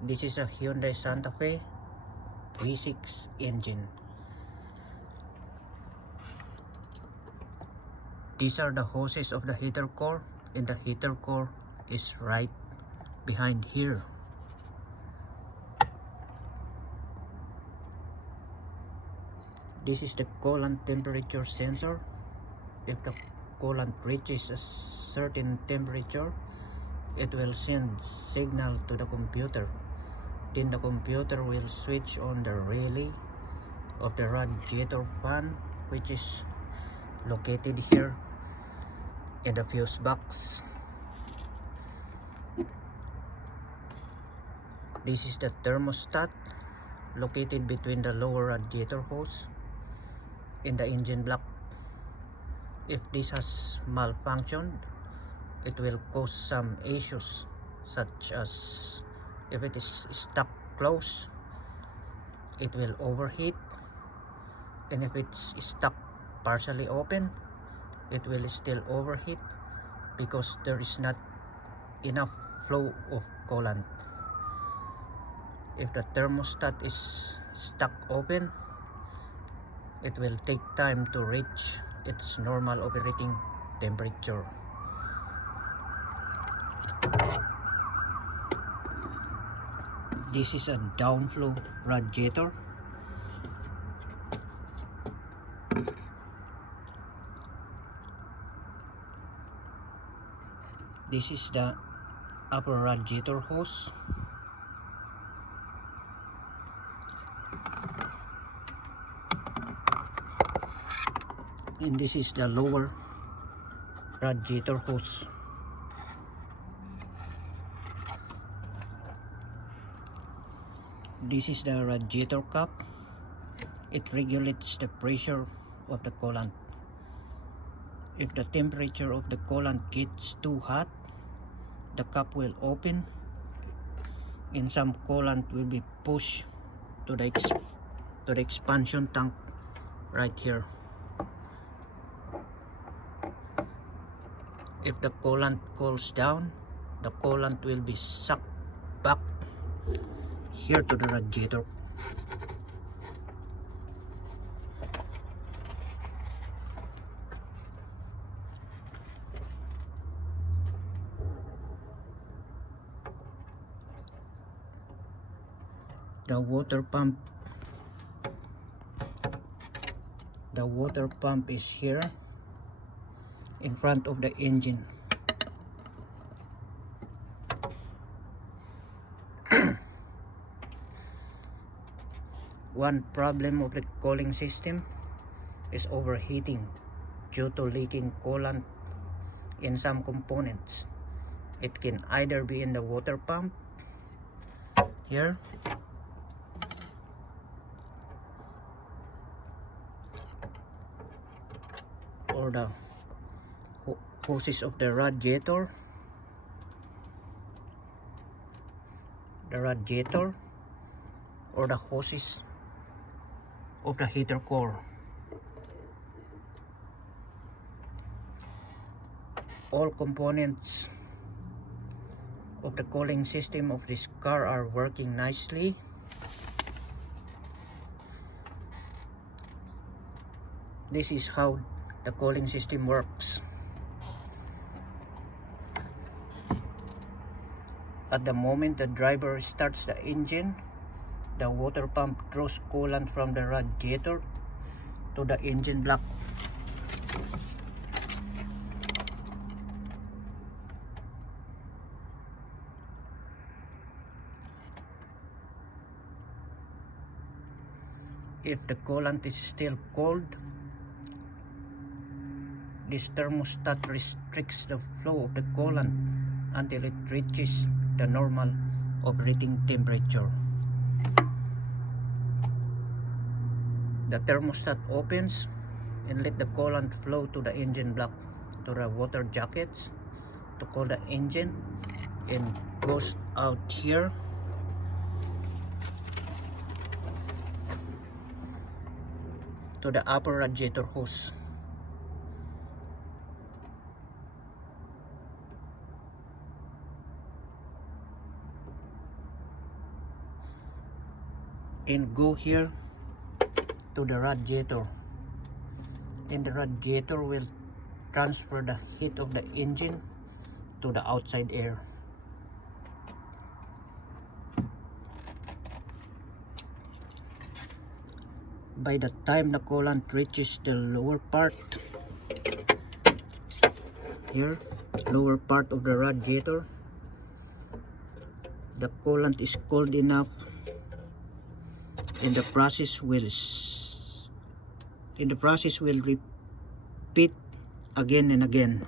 This is a Hyundai Santa Fe V6 engine. These are the hoses of the heater core, and the heater core is right behind here. This is the coolant temperature sensor. If the coolant reaches a certain temperature, it will send signal to the computer. Then the computer will switch on the relay of the radiator fan, which is located here in the fuse box. This is the thermostat located between the lower radiator hose and the engine block. If this has malfunctioned, it will cause some issues, such as if it is stuck closed, it will overheat, and if it's stuck partially open, it will still overheat because there is not enough flow of coolant. If the thermostat is stuck open, it will take time to reach its normal operating temperature. This is a downflow radiator. This is the upper radiator hose. And this is the lower radiator hose. This is the radiator cap. It regulates the pressure of the coolant. If the temperature of the coolant gets too hot, the cap will open and some coolant will be pushed to the expansion tank right here. If the coolant cools down, the coolant will be sucked back here to the radiator. The water pump is here in front of the engine. One problem of the cooling system is overheating due to leaking coolant in some components. It can either be in the water pump here, or the hoses of the radiator, or the hoses of the heater core. All components of the cooling system of this car are working nicely. This is how the cooling system works. At the moment the driver starts the engine, the water pump draws coolant from the radiator to the engine block. If the coolant is still cold, this thermostat restricts the flow of the coolant until it reaches the normal operating temperature. The thermostat opens and let the coolant flow to the engine block, to the water jackets to cool the engine, and goes out here to the upper radiator hose. and go here to the radiator, and the radiator will transfer the heat of the engine to the outside air. By the time the coolant reaches the lower part here, lower part of the radiator, the coolant is cold enough, and the process will repeat again and again.